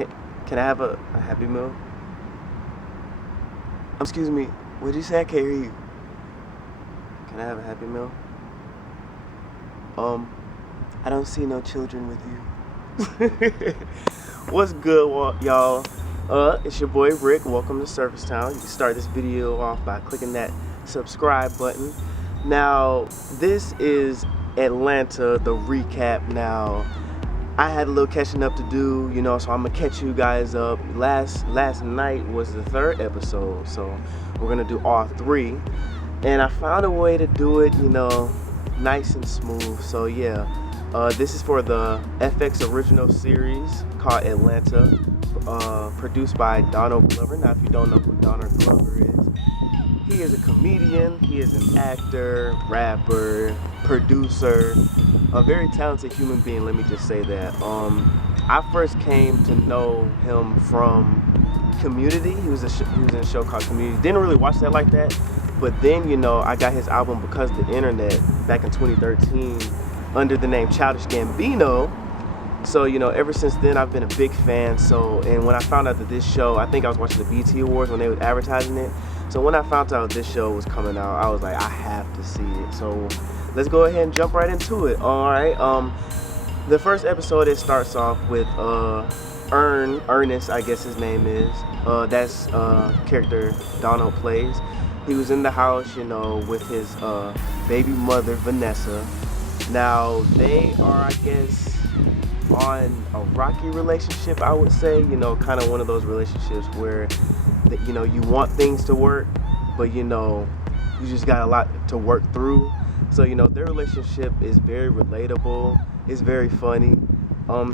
Can can I have a Happy Meal? Excuse me. What did you say? I can't hear you. Can I have a Happy Meal? Um, I don't see no children with you. What's good, y'all? It's your boy Rick. Welcome to Surface Town. You can start this video off by clicking that subscribe button. Now, this is Atlanta, the recap. Now, I had a little catching up to do, so I'm gonna catch you guys up. Last night was the third episode, so we're gonna do all three. And I found a way to do it, nice and smooth. So yeah, this is for the FX original series called Atlanta, produced by Donald Glover. Now, if you don't know who Donald Glover is, he is a comedian, he is an actor, rapper, producer, a very talented human being, let me just say that. I first came to know him from Community. He was in a show called Community. Didn't really watch that like that, but then, I got his album Because of the Internet back in 2013 under the name Childish Gambino. So, ever since then, I've been a big fan. So, and when I found out that this show, I think I was watching the BET Awards when they were advertising it. So when I found out this show was coming out, I was like, I have to see it. So let's go ahead and jump right into it. All right. The first episode, it starts off with Ernest, I guess his name is. That's character Donald plays. He was in the house, with his baby mother, Vanessa. Now, they are, I guess, on a rocky relationship, I would say. Kind of one of those relationships where, you want things to work, but, you just got a lot to work through. So, their relationship is very relatable. It's very funny.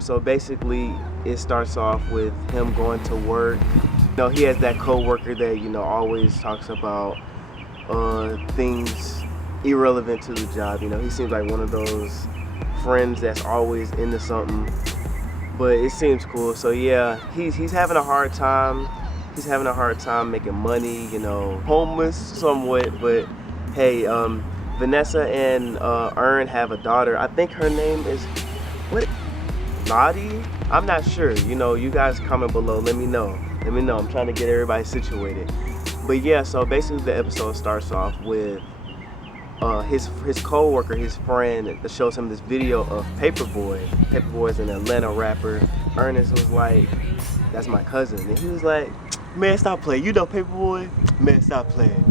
So basically, it starts off with him going to work. He has that co-worker that, always talks about things irrelevant to the job. He seems like one of those friends that's always into something, but it seems cool. So yeah, he's having a hard time. He's having a hard time making money, homeless somewhat, but hey, Vanessa and Ern have a daughter. I think her name is, Lottie? I'm not sure. You guys comment below. Let me know. I'm trying to get everybody situated. But yeah, so basically the episode starts off with his co-worker, his friend, that shows him this video of Paperboy. Paperboy is an Atlanta rapper. Ernest was like, that's my cousin. And he was like, man, stop playing. You know Paperboy? Man, stop playing.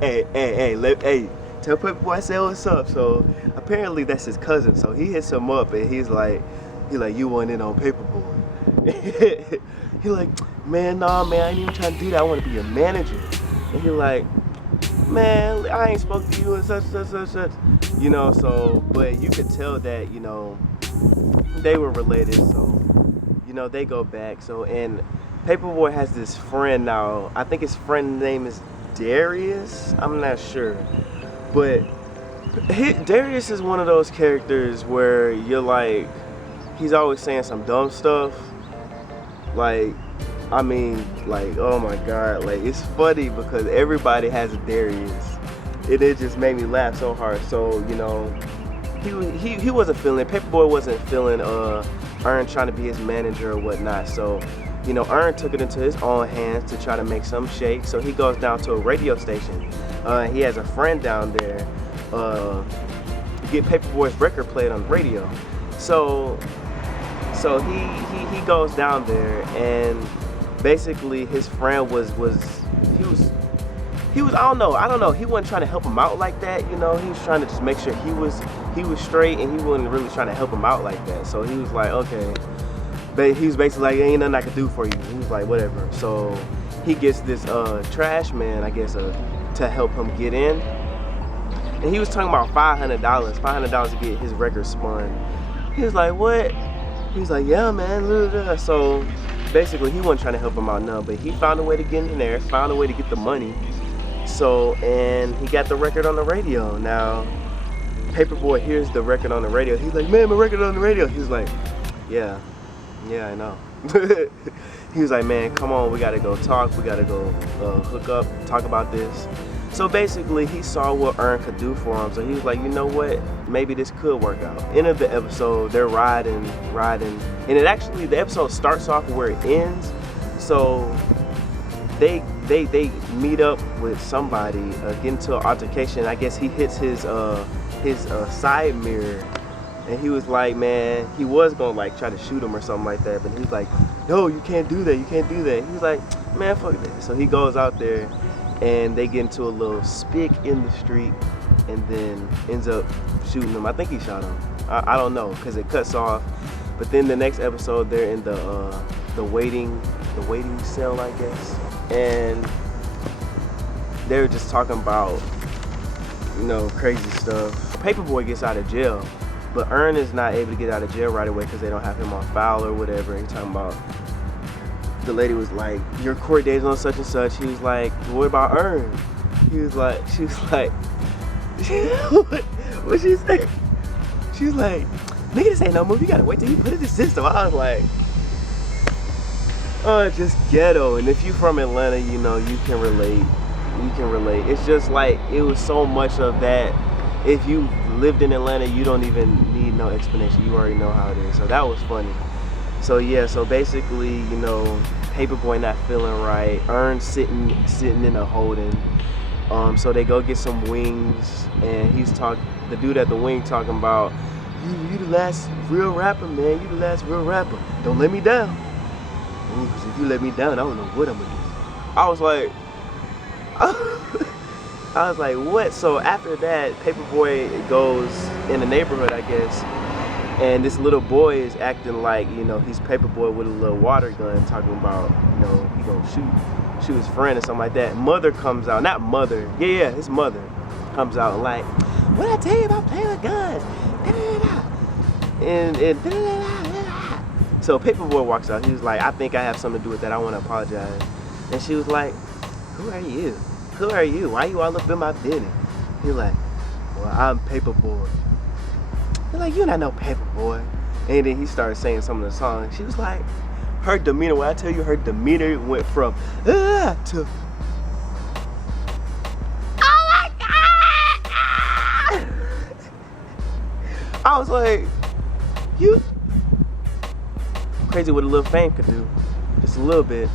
Hey, tell Paperboy I said what's up. So apparently that's his cousin. So he hits him up and he's like, you want in on Paperboy? He like, man, nah, man, I ain't even trying to do that. I want to be your manager. And he like, man, I ain't spoke to you and such. So, but you could tell that, they were related. So, they go back. So, and Paperboy has this friend now. I think his friend's name is Darius. I'm not sure. But Darius is one of those characters where you're like, he's always saying some dumb stuff. Like, oh my God. Like, it's funny because everybody has a Darius. It just made me laugh so hard. So, he wasn't feeling, Paperboy wasn't feeling Ern trying to be his manager or whatnot. So, Ern took it into his own hands to try to make some shake. So he goes down to a radio station. He has a friend down there to get Paperboy's record played on the radio. So he goes down there, and basically his friend was I don't know, he wasn't trying to help him out like that. He was trying to just make sure he was straight, and he wasn't really trying to help him out like that. So he was like, okay. But he was basically like, ain't nothing I can do for you. He was like, whatever. So he gets this trash man, I guess, to help him get in. And he was talking about $500 to get his record spun. He was like, what? He was like, yeah, man. So basically, he wasn't trying to help him out none, but he found a way to get in there, found a way to get the money. So, and he got the record on the radio. Now, Paperboy hears the record on the radio. He's like, man, my record on the radio. He's like, yeah, Yeah, I know. He was like, man, come on, we gotta go talk. We gotta go hook up, talk about this. So basically, he saw what Earn could do for him. So he was like, you know what? Maybe this could work out. End of the episode, they're riding, and it actually, the episode starts off where it ends. So they meet up with somebody, get into an altercation. I guess he hits his side mirror. And he was like, man, he was gonna like try to shoot him or something like that, but he was like, no, you can't do that, you can't do that. He was like, man, fuck that. So he goes out there and they get into a little spick in the street and then ends up shooting him. I think he shot him. I don't know, because it cuts off. But then the next episode, they're in the waiting cell, I guess. And they're just talking about, you know, crazy stuff. Paperboy gets out of jail. But Earn is not able to get out of jail right away because they don't have him on file or whatever. And talking about, the lady was like, your court date's on such and such. He was like, well, what about Earn? She was like, what she say? She was like, nigga, this ain't no movie. You gotta wait till you put it in the system. I was like, oh, it's just ghetto. And if you from Atlanta, you know, you can relate. It's just like, it was so much of that. If you lived in Atlanta, you don't even need no explanation. You already know how it is. So that was funny. So yeah, so basically, you know, Paperboy not feeling right. Earn sitting in a holding. So they go get some wings, and the dude at the wing talking about, you the last real rapper, man. You the last real rapper. Don't let me down. Ooh, 'cause if you let me down, I don't know what I'm gonna do. I was like, what? So after that, Paperboy goes in the neighborhood, I guess, and this little boy is acting like, you know, he's Paperboy with a little water gun, talking about, you know, he gonna shoot his friend or something like that. His mother comes out and like, what I tell you about playing with guns? So Paperboy walks out. He was like, I think I have something to do with that. I want to apologize. And she was like, who are you? Who are you? Why you all up in my business? He's like, well, I'm Paperboy. He's like, you're not no Paperboy. And then he started saying some of the songs. She was like, her demeanor, when I tell you her demeanor went from to, oh my God! I was like, you crazy what a little fame could do. Just a little bit.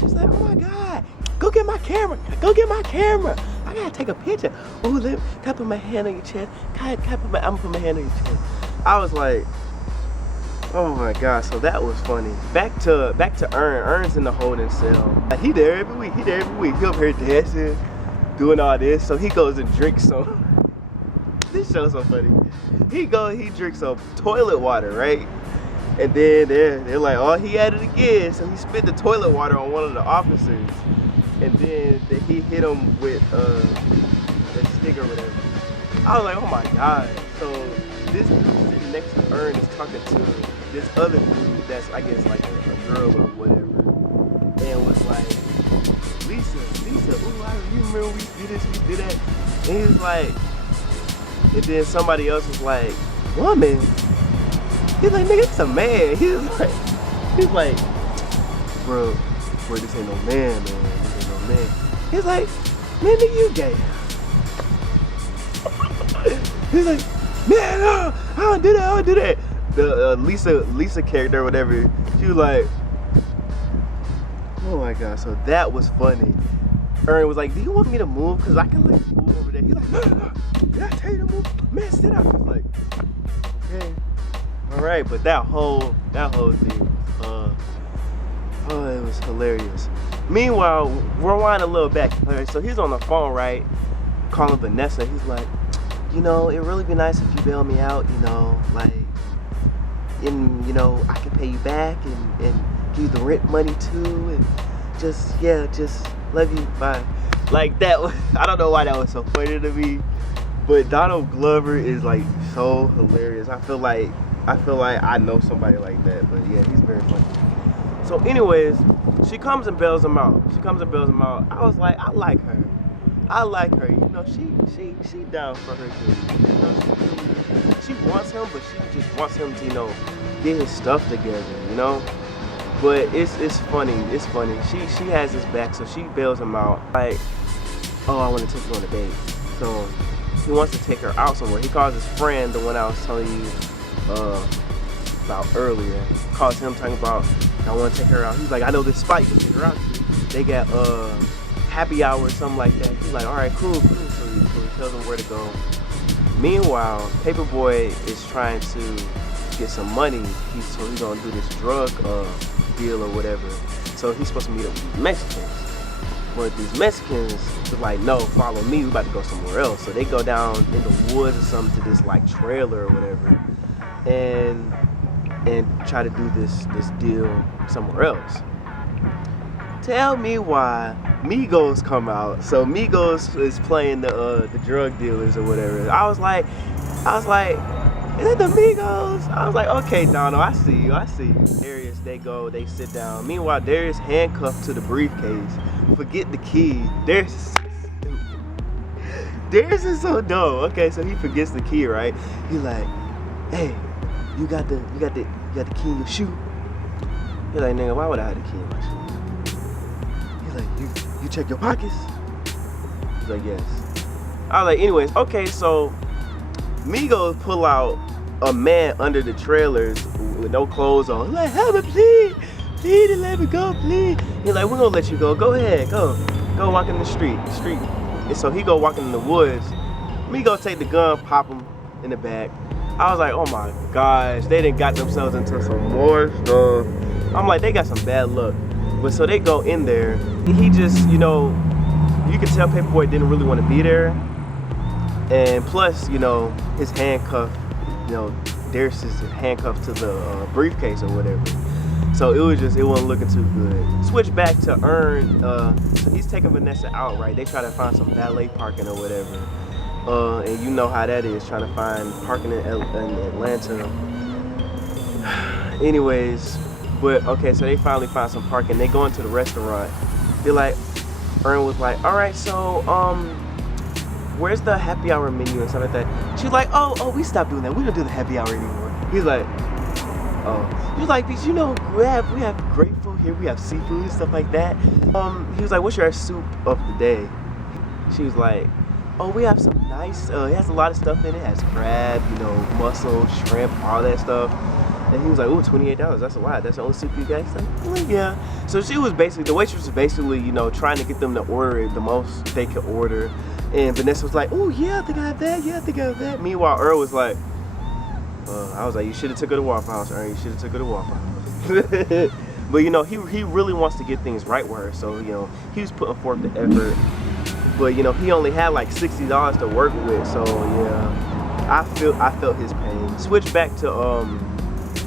She's like, oh my God. Go get my camera. Go get my camera. I gotta take a picture. Ooh, can I put my hand on your chest? I'm gonna put my hand on your chest. I was like, oh my God. So that was funny. Back to Earn. Earn's in the holding cell. He there every week. He up here dancing, doing all this. So he goes and drinks some. This show's so funny. He drinks some toilet water, right? And then they're like, oh, he had it again. So he spit the toilet water on one of the officers. And then he hit him with the stick or whatever. I was like, oh my God. So this dude sitting next to Earn is talking to this other dude that's, I guess, like a girl or whatever. And was like, Lisa, ooh, you remember we did this, we did that? And he was like, and then somebody else was like, woman. He's like, nigga, it's a man. He's like, bro, this ain't no man, man. Man. He's like, man, nigga, you gay. He's like, man, no, I don't do that. The Lisa character or whatever, she was like, oh my God. So that was funny. Earn was like, do you want me to move? Because I can like move over there. He's like, no. Did I tell you to move? Man, sit up. He's like, okay. All right, but that whole thing, oh, it was hilarious. Meanwhile, rewind a little back. Right, so he's on the phone, right, calling Vanessa. He's like, you know, it'd really be nice if you bail me out, you know, like, and, you know, I can pay you back and give you the rent money too, and just love you, bye. Like that, I don't know why that was so funny to me, but Donald Glover is like so hilarious. I feel like I know somebody like that, but yeah, he's very funny. So anyways, she comes and bails him out. I was like, I like her. You know, she down for her dude. You know, she wants him, but she just wants him to, you know, get his stuff together, you know. But it's funny. It's funny. She has his back, so she bails him out. Like, oh, I want to take you on a date. So he wants to take her out somewhere. He calls his friend, the one I was telling you about earlier. Calls him talking about, I want to take her out. He's like, I know this spot you can take her out to. They got happy hour or something like that. He's like, all right, cool. So he tells him where to go. Meanwhile, Paperboy is trying to get some money. He's gonna do this drug deal or whatever. So he's supposed to meet up with Mexicans. But these Mexicans are like, no, follow me, we about to go somewhere else. So they go down in the woods or something to this like trailer or whatever, and try to do this deal somewhere else. Tell me why Migos come out. So Migos is playing the drug dealers or whatever. I was like, is it the Migos? I was like, okay, Donald, I see you. Darius, they sit down. Meanwhile, Darius handcuffed to the briefcase. Forget the key. Darius is so dumb. Okay, so he forgets the key, right? He's like, hey, you got the key in your shoe? He's like, nigga, why would I have the key in my shoe? He's like, you check your pockets? He's like, yes. I was like, anyways, okay, so Migos pull out a man under the trailers with no clothes on. He's like, help me, please let me go, please. He's like, we're gonna let you go. Go ahead, go walk in the street. And so he go walking in the woods. Migos take the gun, pop him in the back. I was like, oh my gosh, they done got themselves into some more stuff. I'm like, they got some bad luck. But so they go in there, and he just, you know, you can tell Paperboy didn't really want to be there. And plus, you know, his handcuff, you know, Darius is handcuffed to the briefcase or whatever. So it wasn't looking too good. Switch back to Earn. So he's taking Vanessa out, right? They try to find some valet parking or whatever. And you know how that is, trying to find parking in Atlanta. Anyways, but okay, so they finally find some parking. They go into the restaurant. They're like, Earn was like, all right, so where's the happy hour menu and stuff like that? She's like, oh, we stopped doing that. We don't do the happy hour anymore. He's like, oh. He was like, because you know, we have great food here. We have seafood and stuff like that. He was like, what's your soup of the day? She was like, oh, we have some nice, it has a lot of stuff in it. It has crab, you know, mussel, shrimp, all that stuff. And he was like, ooh, $28, that's a lot. That's the only soup you guys? I'm like, yeah. So she was basically, the waitress was basically, you know, trying to get them to order the most they could order. And Vanessa was like, oh, yeah, I think I have that. Yeah, I think I have that. Meanwhile, Earl was like, I was like, you should have took her to Waffle House, Earl. You should have took her to Waffle House. But, you know, he really wants to get things right with her. So, you know, he was putting forth the effort. But, you know, he only had like $60 to work with. So, yeah, I felt his pain. Switch back to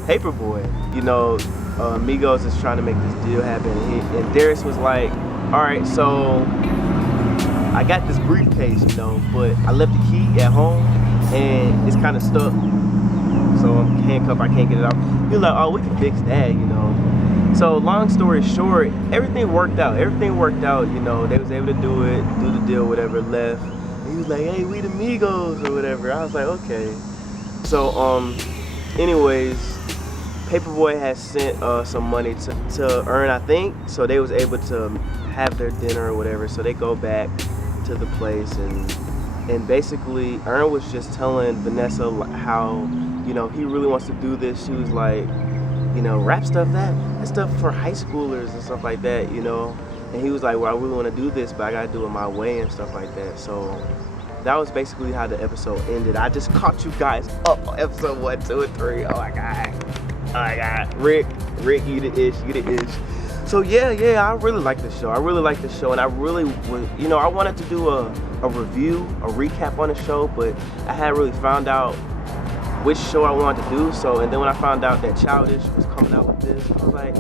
Paperboy. You know, Migos is trying to make this deal happen. And Darius was like, all right, so I got this briefcase, you know, but I left the key at home and it's kind of stuck. So I'm handcuffed, I can't get it out. He was like, oh, we can fix that, you know. So long story short, everything worked out. You know, they was able to do the deal, whatever, left. And he was like, hey, we the Migos or whatever. I was like, okay. So, anyways, Paperboy has sent some money to Earn, I think. So they was able to have their dinner or whatever. So they go back to the place and basically Earn was just telling Vanessa how, you know, he really wants to do this. She was like, you know, rap stuff, that's stuff for high schoolers and stuff like that, you know. And he was like, well, I really want to do this, but I gotta do it my way and stuff like that. So that was basically how the episode ended. I just caught you guys up on episode 1, 2, and 3. Oh my god. Rick, you the ish. So yeah, I really like the show. And I really was, you know, I wanted to do a review, a recap on the show, but I hadn't really found out which show I wanted to do. So, and then when I found out that Childish was coming out with this, I was like,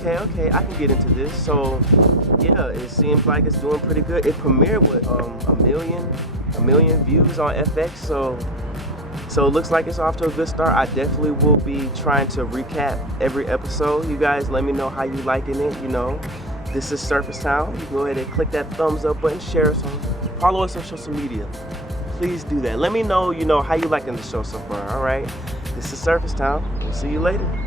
okay, I can get into this. So yeah, it seems like it's doing pretty good. It premiered with a million views on FX. So it looks like it's off to a good start. I definitely will be trying to recap every episode. You guys let me know how you liking it, you know. This is Surface Town. You can go ahead and click that thumbs up button, share us follow us on social media. Please do that. Let me know, you know, how you liking the show so far, all right? This is Surface Town. We'll See you later.